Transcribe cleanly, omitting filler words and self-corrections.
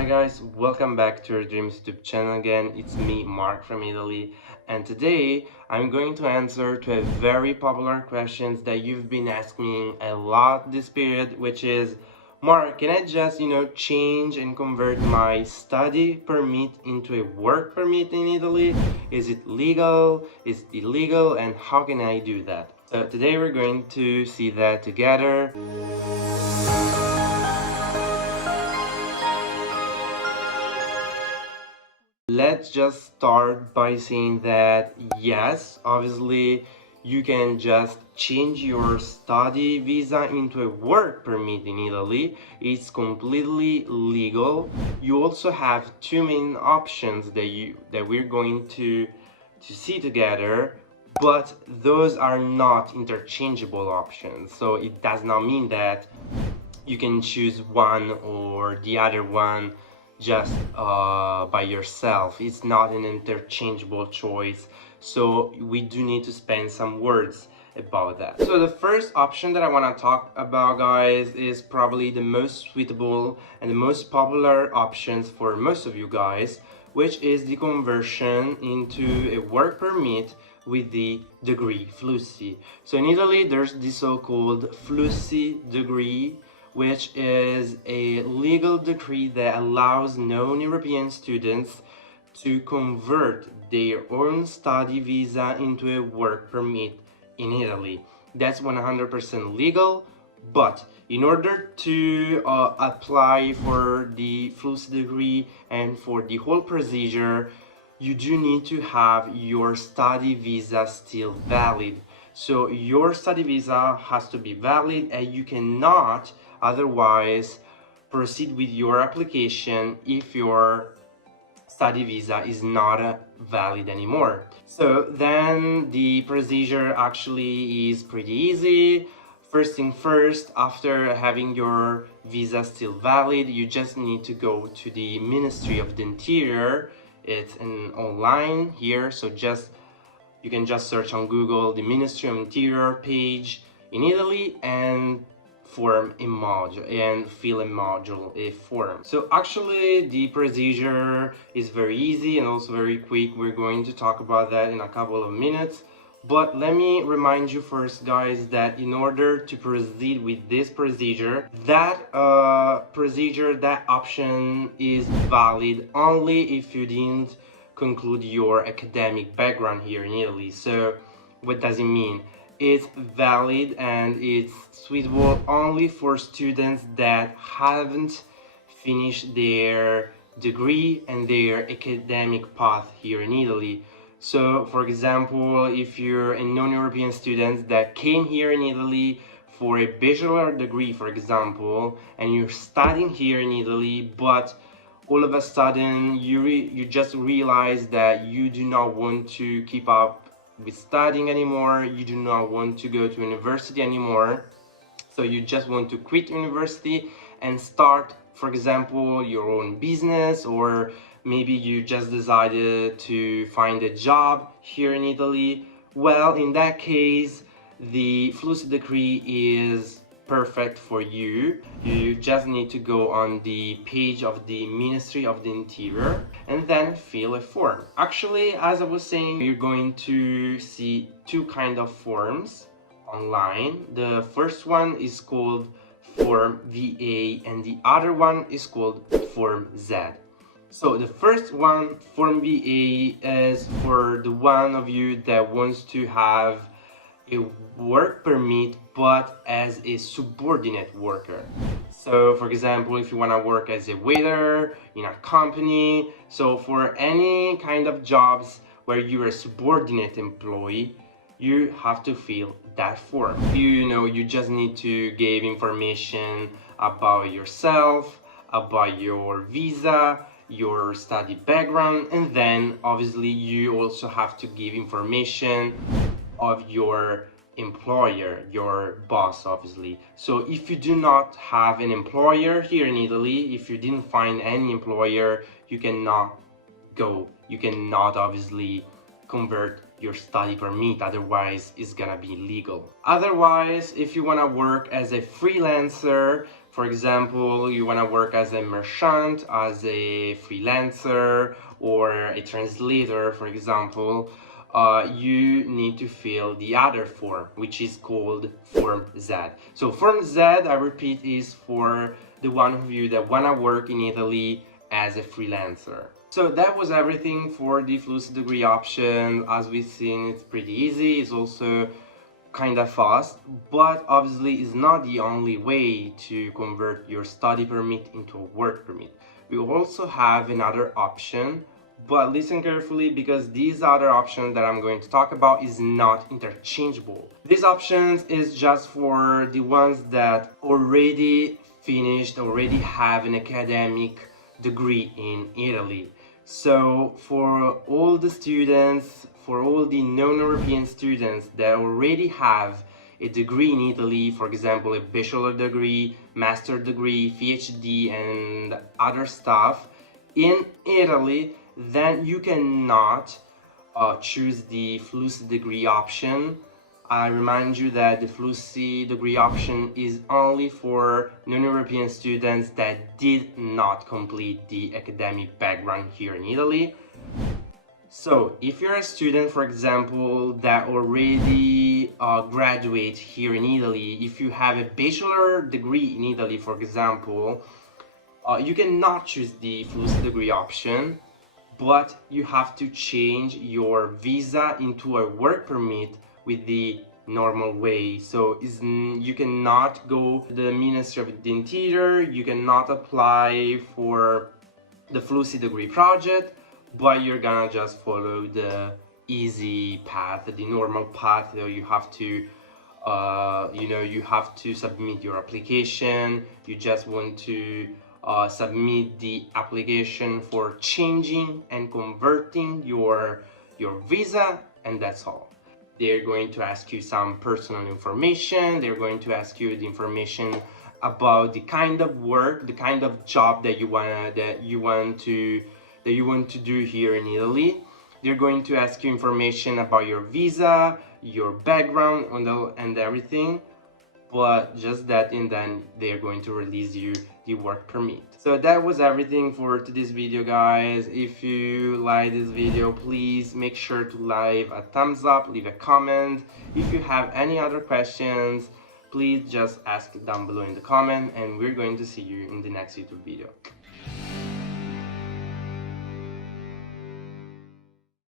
Hi guys, welcome back to Eurodreams YouTube channel again. It's me, Mark from Italy, and today I'm going to answer to a very popular questions that you've been asking a lot this period, which is, Mark, can I just, change and convert my study permit into a work permit in Italy? Is it legal? Is it illegal? And how can I do that? So today we're going to see that together. Let's just start by saying that yes, obviously you can just change your study visa into a work permit in Italy. It's completely legal. You also have two main options that we're going to see together, but those are not interchangeable options. So it does not mean that you can choose one or the other one just by yourself. It's not an interchangeable choice, so we do need to spend some words about that. So the first option that I want to talk about, guys, is probably the most suitable and the most popular options for most of you guys, which is the conversion into a work permit with the degree Fluency. So in Italy there's the so-called Fluency degree, which is a legal decree that allows non-European students to convert their own study visa into a work permit in Italy. That's 100% legal, but in order to apply for the Fluency degree and for the whole procedure, you do need to have your study visa still valid. So your study visa has to be valid, and you cannot otherwise proceed with your application if your study visa is not valid anymore. So then the procedure actually is pretty easy. First thing first, after having your visa still valid, you just need to go to the Ministry of the Interior. It's online here, so you can just search on Google the Ministry of Interior page in Italy and form a module and fill a form. So actually the procedure is very easy and also very quick. We're going to talk about that in a couple of minutes, but let me remind you first, guys, that in order to proceed with this procedure, that option is valid only if you didn't conclude your academic background here in Italy. So what does it mean? It's valid and it's suitable only for students that haven't finished their degree and their academic path here in Italy. So for example, if you're a non-European student that came here in Italy for a bachelor degree, for example, and you're studying here in Italy, but all of a sudden you just realize that you do not want to keep up with studying anymore, you do not want to go to university anymore, so you just want to quit university and start, for example, your own business, or maybe you just decided to find a job here in Italy. Well, in that case, the Fluency decree is perfect for you. You just need to go on the page of the Ministry of the Interior and then fill a form. Actually, as I was saying, you're going to see two kind of forms online. The first one is called Form VA and the other one is called Form Z. So the first one, Form VA, is for the one of you that wants to have a work permit but as a subordinate worker. So for example, if you want to work as a waiter in a company, so for any kind of jobs where you're a subordinate employee, you have to fill that form. You just need to give information about yourself, about your visa, your study background, and then obviously you also have to give information of your employer, your boss, obviously. So if you do not have an employer here in Italy, if you didn't find any employer, you cannot obviously convert your study permit, otherwise it's gonna be illegal. Otherwise, if you want to work as a freelancer, For example, you want to work as a merchant, as a freelancer, or a translator, for example, you need to fill the other form, which is called Form Z. So Form Z, I repeat, is for the one of you that want to work in Italy as a freelancer. So that was everything for the Fluency degree option. As we've seen, it's pretty easy. It's also kind of fast, but obviously it's not the only way to convert your study permit into a work permit. We also have another option, but listen carefully, because these other options that I'm going to talk about is not interchangeable. These options is just for the ones that already have an academic degree in Italy. So for all the students, for all the non-European students that already have a degree in Italy, for example, a bachelor degree, master degree, PhD, and other stuff in Italy, then you cannot choose the Fluency degree option. I remind you that the Fluency degree option is only for non-European students that did not complete the academic background here in Italy. So if you're a student, for example, that already graduate here in Italy, if you have a bachelor degree in Italy, for example, you cannot choose the Fluency degree option, but you have to change your visa into a work permit with the normal way. So you cannot go to the Ministry of the Interior, you cannot apply for the Fluency degree project, but you're gonna just follow the easy path, the normal path. You have to you have to submit your application. You just want to submit the application for changing and converting your visa, and that's all. They're going to ask you some personal information. They're going to ask you the information about the kind of work, the kind of job that you want to do here in Italy. They're going to ask you information about your visa, your background, and everything. But just that, and then they're going to release you the work permit. So that was everything for today's video, guys. If you like this video, please make sure to leave a thumbs up, leave a comment. If you have any other questions, please just ask down below in the comment, and we're going to see you in the next YouTube video.